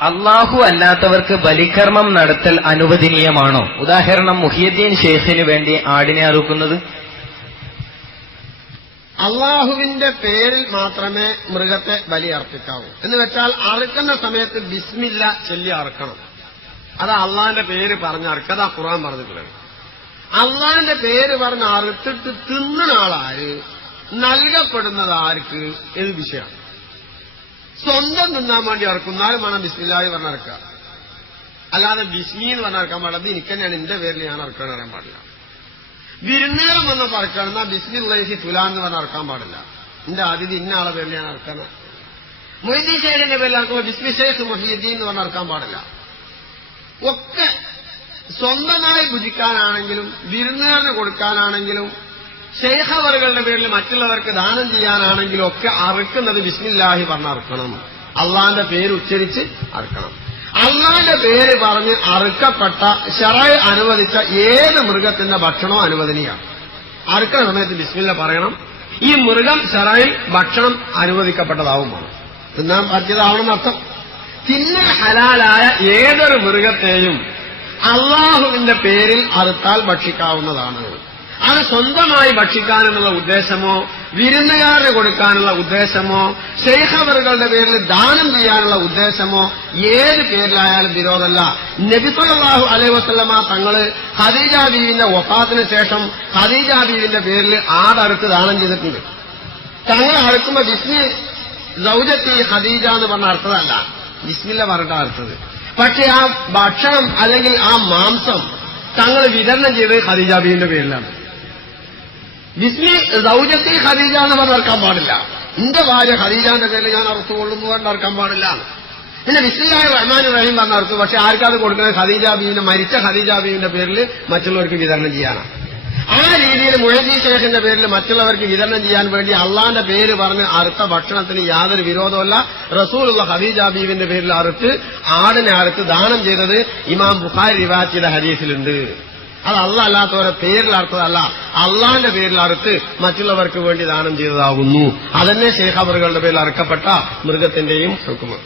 അള്ളാഹു അല്ലാത്തവർക്ക് ബലികർമ്മം നടത്തൽ അനുവദനീയമാണോ? ഉദാഹരണം മുഹിയദ്ദീൻ ഷെയ്ഖിന് വേണ്ടി ആടിനെ അറുക്കുന്നത്. അള്ളാഹുവിന്റെ പേരിൽ മാത്രമേ മൃഗത്തെ ബലി അർപ്പിക്കാവൂ. എന്ന് വെച്ചാൽ അറുക്കുന്ന സമയത്ത് ബിസ്മില്ല ചൊല്ലി അറുക്കണം. അത് അള്ളാഹിന്റെ പേര് പറഞ്ഞ് അറുക്കുക. അതാ ഖുറാൻ പറഞ്ഞിട്ടുള്ളത്. അള്ളാഹിന്റെ പേര് പറഞ്ഞ് അറുത്തിട്ട് തിന്നുന്ന ആളാര് നൽകപ്പെടുന്നത് ആർക്ക്? ഇത് വിഷയമാണ്. സ്വന്തം തിന്നാൻ വേണ്ടി അറക്കുന്നാലും വേണം ബിസ്മില്ലാഹി പറഞ്ഞ ഇറക്കുക. അല്ലാതെ ബിസ്മി എന്ന് പറഞ്ഞ ഇറക്കാൻ പാടില്ല. എനിക്ക് തന്നെയാണ് എന്റെ പേരിൽ ഞാൻ ഇറക്കാൻ അറിയാൻ പാടില്ല. വിരുന്നേരം വന്ന് പറക്കണം എന്നാ ബിസ്മില്ലാഹി തുലാൻ എന്ന് പറഞ്ഞ ഇറക്കാൻ പാടില്ല. എന്റെ അതിഥി ഇന്ന ആളെ പേരിൽ ഞാൻ ഇറക്കാൻ മൊയ്തീൻ ഷേഖിന്റെ പേരിൽ ഇറക്കുമ്പോൾ ബിസ്മി ശേഷ് മൊഹീദ്ദീൻ എന്ന് പറഞ്ഞ ഇറക്കാൻ പാടില്ല. ഒക്കെ സ്വന്തമായി ഭുജിക്കാനാണെങ്കിലും വിരുന്നുകാരന് കൊടുക്കാനാണെങ്കിലും ഷെയ്ഖവറുകളുടെ പേരിൽ മറ്റുള്ളവർക്ക് ദാനം ചെയ്യാനാണെങ്കിലും ഒക്കെ അറുക്കുന്നത് ബിസ്മില്ലാഹി പറഞ്ഞ് അറുക്കണം. അള്ളാന്റെ പേര് ഉച്ചരിച്ച് അറുക്കണം. അള്ളാന്റെ പേര് പറഞ്ഞ് അറുക്കപ്പെട്ട ഷറായി അനുവദിച്ച ഏത് മൃഗത്തിന്റെ ഭക്ഷണവും അനുവദനീയാണ്. അറുക്കുന്ന സമയത്ത് ബിസ്മില്ല പറയണം. ഈ മൃഗം ഷറായിൽ ഭക്ഷണം അനുവദിക്കപ്പെട്ടതാവുമാണ് തിന്നാൻ പറ്റിയതാവണം അർത്ഥം. തിന്നാൻ ഹലാലായ ഏതൊരു മൃഗത്തെയും അള്ളാഹുവിന്റെ പേരിൽ അറുത്താൽ ഭക്ഷിക്കാവുന്നതാണ്. അത് സ്വന്തമായി ഭക്ഷിക്കാനെന്നുള്ള ഉദ്ദേശമോ വിരുന്നുകാരന് കൊടുക്കാനുള്ള ഉദ്ദേശമോ ശൈഖവറുകളുടെ പേരിൽ ദാനം ചെയ്യാനുള്ള ഉദ്ദേശമോ ഏത് പേരിലായാലും വിരോധമല്ല. നബിസലാഹു അലൈഹി വസ്ലമ തങ്ങൾ ഖദീജ ബീവിന്റെ ഒപ്പാത്തിന് ശേഷം ഖദീജ ബീവിന്റെ പേരിൽ ആടറുത്ത് ദാനം ചെയ്തിട്ടുണ്ട്. തങ്ങൾ അറുക്കുമ്പോ ബിസ്മി സൗജത്തി ഖദീജ എന്ന് പറഞ്ഞ അർത്ഥമല്ല ബിസ്മില്ല പറഞ്ഞിട്ടാണ് അർത്ഥത് പക്ഷെ ആ ഭക്ഷണം അല്ലെങ്കിൽ ആ മാംസം തങ്ങൾ വിതരണം ചെയ്തത് ഖദീജ ബീവിന്റെ പേരിലാണ്. ബിസ്മി സൗജത്തിൽ ഖദീജ എന്ന് പറഞ്ഞ് ഇറക്കാൻ പാടില്ല. എന്റെ ഭാര്യ ഖദീജാന്റെ പേരിൽ ഞാൻ അറുത്തു കൊള്ളുന്നു പറഞ്ഞ് ഇറക്കാൻ പാടില്ല. പിന്നെ ബിസ്മില്ലാഹി റഹ്മാൻ റഹീം പറഞ്ഞ അർത്ഥം പക്ഷെ ആർക്കത് കൊടുക്കുന്നത് ഖദീജ ബീവിന്റെ മരിച്ച ഖദീജ ബീവിന്റെ പേരിൽ മറ്റുള്ളവർക്ക് വിതരണം ചെയ്യാനാണ് ആ രീതിയിൽ മുഴജി ശേഖന്റെ പേരിൽ മറ്റുള്ളവർക്ക് വിതരണം ചെയ്യാൻ വേണ്ടി അള്ളാന്റെ പേര് പറഞ്ഞ് അറുത്ത ഭക്ഷണത്തിന് യാതൊരു വിരോധമല്ല റസൂലുള്ള ഹദീജ ബീവിന്റെ പേരിൽ അറുത്ത് ആടിനെ അറുത്ത് ദാനം ചെയ്തത് ഇമാം ബുഖാരി റിവാച്ചിയുടെ ഹദീസിലുണ്ട്. അത് അല്ല അല്ലാത്തവരെ പേരിൽ അർത്ഥമല്ല അള്ളാന്റെ പേരിൽ അറുത്ത് മറ്റുള്ളവർക്ക് വേണ്ടി ദാനം ചെയ്തതാകുന്നു. അതന്നെ ശേഖ അവറുകളുടെ പേരിൽ അറുക്കപ്പെട്ട മൃഗത്തിന്റെയും ഹുക്കുമ്